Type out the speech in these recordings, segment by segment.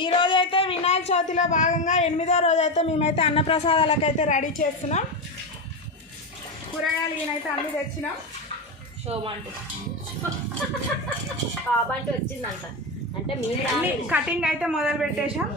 ఈ రోజు అయితే వినాయక చవితిలో భాగంగా ఎనిమిదో రోజు అయితే మేమైతే అన్నప్రసాదాలకు అయితే రెడీ చేస్తున్నాం. కూరగాయలు ఈయనైతే అన్ని తెచ్చినాం. బాబంటే వచ్చిందంట. అంటే కటింగ్ అయితే మొదలు పెట్టేశాం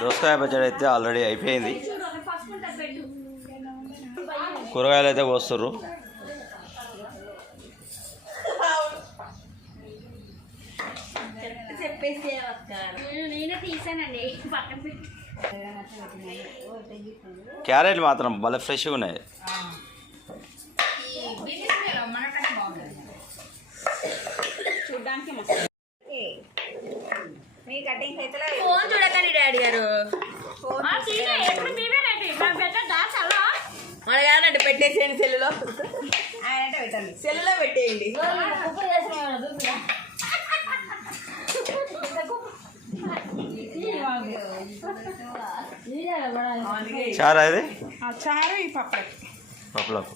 దోసకాయ పచ్చడి అయితే ఆల్రెడీ అయిపోయింది. కూరగాయలు అయితే కోస్తుర్రు. క్యారెట్లు మాత్రం భలే ఫ్రెష్గా ఉన్నాయి. చూడ్డానికి మీ కటింగ్ అయితే ఫోన్ చూడకండి డాడీ గారు. మన కాదండి పెట్టేసేయండి సెల్లులో. ఆయన అంటే పెట్టండి. సెల్లులో పెట్టేయండి. చారా ఇది? ఆ చారు ఈ పప్పడి పప్పులకు.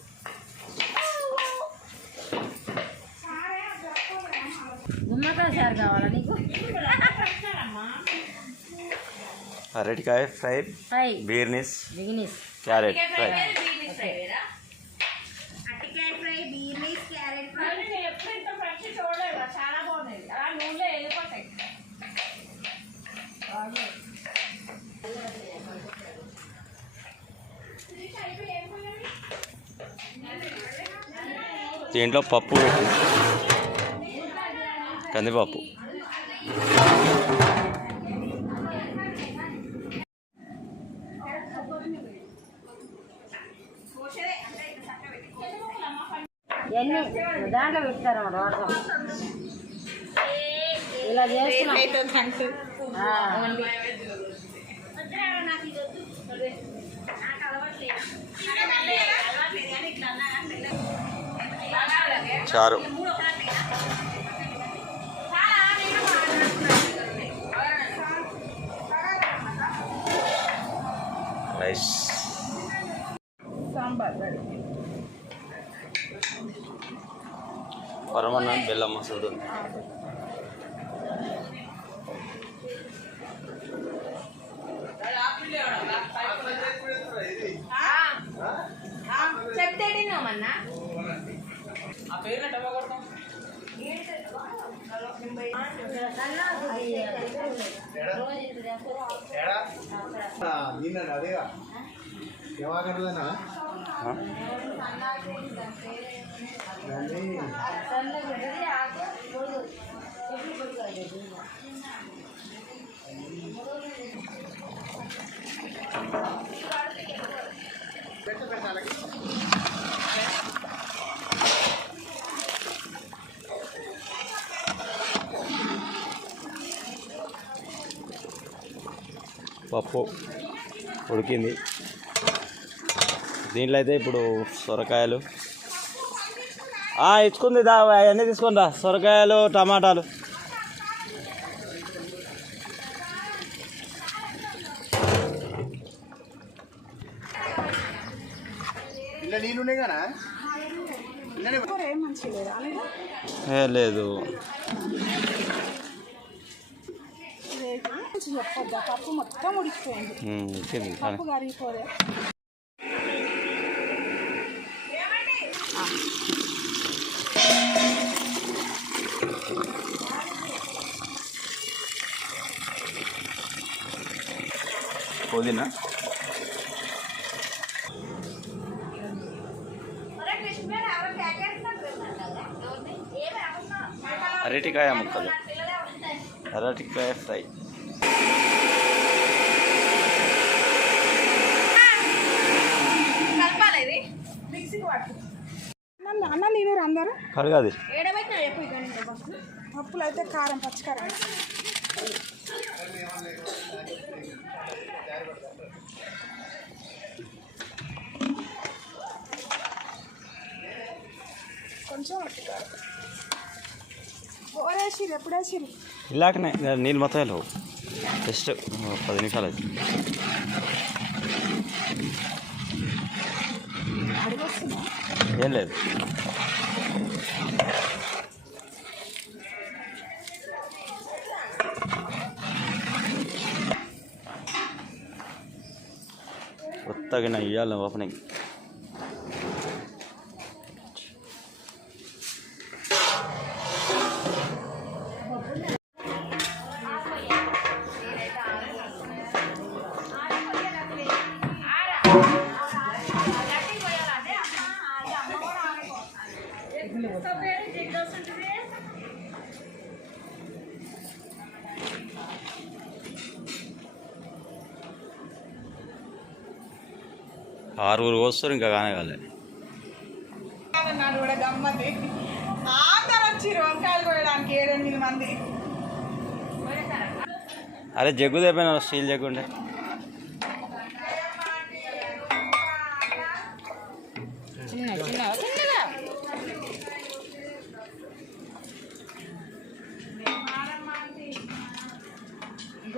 గుమ్మకాయ సార్ కావాలా నీకు? అరటికాయ ఫ్రై ఫ్రై. బీర్నిస్ బిగినీస్ క్యారెట్ ఫ్రై. అట్టికాయ ఫ్రై బీర్నీస్ క్యారెట్ ఫ్రై. ఎప్పుడు ఇంత ఫ్రెష్ చూడలేదు చాలా బాగుంది అలా నూనెలో వెళ్ళిపోతాయి. దీంట్లో పప్పు పెట్టి. కందిపప్పు. ఎన్ని? దాంట్లో పెడతారు వాడతాం ఇలా చేస్తున్నాం. చారు. Rice sambar ready. పరమాన్నం బెల్లం మసూదు నిన్న అదేగా ఏమాకడదనా దాన్ని పప్పు ఉడికింది. దీంట్లో అయితే ఇప్పుడు సొరకాయలు. ఆ, ఇచ్చుకుంది దా అవన్నీ తీసుకొని రా. సొరకాయలు టమాటాలు. లేదు. అలాగే ఏ లేదు మంచిగా చెప్పొద్దా పప్పు మొత్తం ఉడికిపోయింది ఉమ్, ఉడికింది కానీ పప్పు కరిగిపోలే పుదీనా అరటికాయ ముక్కలు అరటికాయ ఫ్రై మిక్సీకి పట్టు అన్నం అన్నం తినరు అందరూ కడగాది పప్పులు అయితే కారం పచ్చికారం. కొంచెం ఓరేసిరు ఎప్పుడేసిరు ఇలాకనే నీళ్ళు మొత్తం వెళ్ళవు జస్ట్ పది నిమిషాలు అయితే ఏం లేదు. ಒತ್ತಾಗಿ ನಾ ಇಯ್ಯಾಲ ಓಪನಿಂಗ್ ఆరుగురు వస్తారు ఇంకా కానే కాలే. అన్నాడు కూడా గమ్మతి. అందరు వచ్చిర్రు వంకాయలు కోయడానికి ఏడెనిమిది మంది. అరే జగ్గు తెపోయినా స్టీల్ జగ్గు ఉండే చిన్న చిన్న చిన్నగా ఇంకోటి కావాలి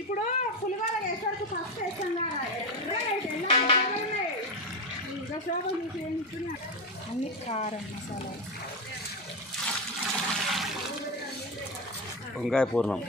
ఇప్పుడు పులిహోర వేసరికి ఫస్ట్ వేస్తాం ఇంకా శోభ చూసి ఏం ఇస్తున్నా అన్ని కారం మసాలా వంకాయ పూర్ణం.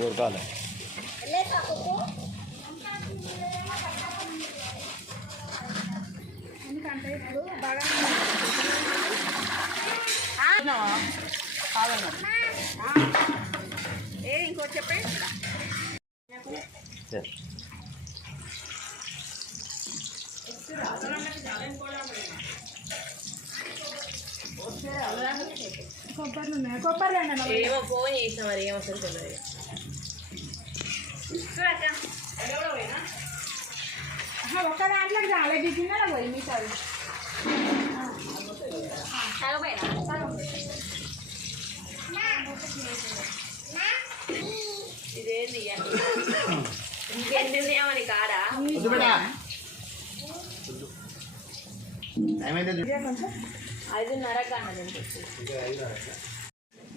ఉడకాలి ఎందుకంటే ఇప్పుడు బాగా ఏ ఇంకోటి చెప్పే Yes. కొబ్బరి ఉన్నాయి. కొబ్బరి ఏమో ఫోన్ చేసిన మరి ఏమో అసలు తెలియదు ఒక్క దాంట్లోకి చాలా. గిన్నెలో పోయి మిగతాది ఇదేంది ఇంకెన్ని ఉన్నాయో నీ కాడ? వద్దు ఐదున్నర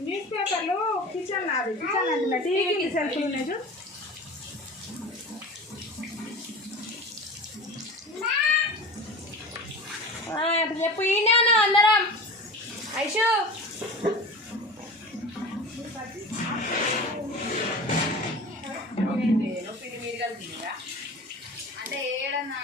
న్యూస్ పేపర్లు కిచెన్ నాది. కిచెన్ అంటున్నా టీవీకి సెల్ఫ్లు ఉన్నాయి చూడు. ఇప్పుడు చెప్పు ఈయనే ఉన్నాం అందరం. ఐషు. అంటే ఏడన్నా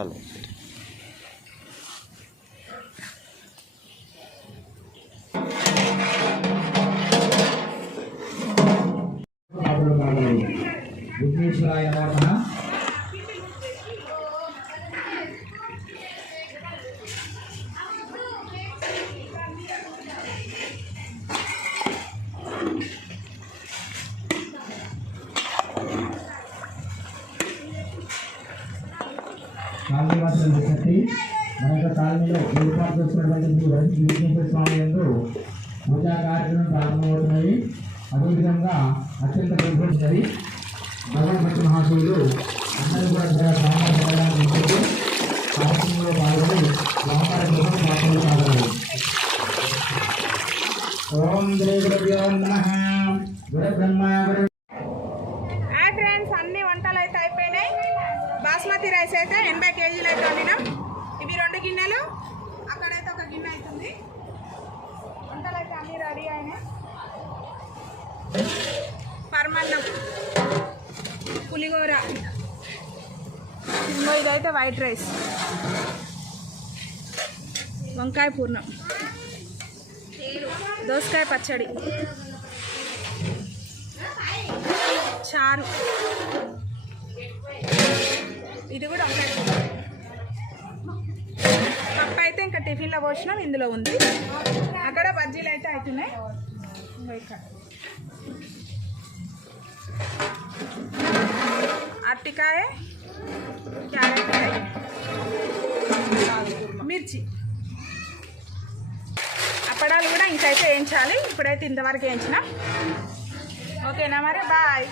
చాలు విఘ్నేశ్వరాయ నమః కాళీవాసులు కట్టి మన యొక్క కాలనీలో ఏర్పాటు చేసినటువంటి శ్రీ విఘ్నేశ్వర స్వామి ఎందు పూజా కార్యక్రమం ప్రారంభమవుతున్నది. అదేవిధంగా అత్యంత ప్రసిద్ధి భగవద్భక్తి మహాశివులు అందరూ కూడా ఇక్కడ కార్యక్రమంలో పాల్గొని వ్యాపార కోసం పాత్రలు కాగలరు ఓం శ్రీ గురుభ్యో నమః. గురు బ్రహ్మ గురు హాయ్ ఫ్రెండ్స్ అన్ని వంటలు అయితే అయిపోయినాయి బాస్మతి రైస్ అయితే ఎనభై కేజీలు అయితే వండినాం ఇవి రెండు గిన్నెలు. అక్కడైతే ఒక గిన్నె అవుతుంది వంటలు అయితే అన్నీ రెడీ అయినాయి. పరమాన్నం పులిహోర ఇదైతే వైట్ రైస్. వంకాయ పూర్ణం దోసకాయ పచ్చడి చారు. ఇది కూడా వంకాయ పప్పు అయితే ఇంకా టిఫిన్లో పోసినాం ఇందులో ఉంది. అక్కడ బజ్జీలు అయితే అవుతున్నాయి అరటికాయ క్యారెట్ మిర్చి. అప్పడాలు కూడా ఇంకైతే వేయించాలి. ఇప్పుడైతే ఇంతవరకు వేయించినా. ఓకేనా మరి? బాయ్.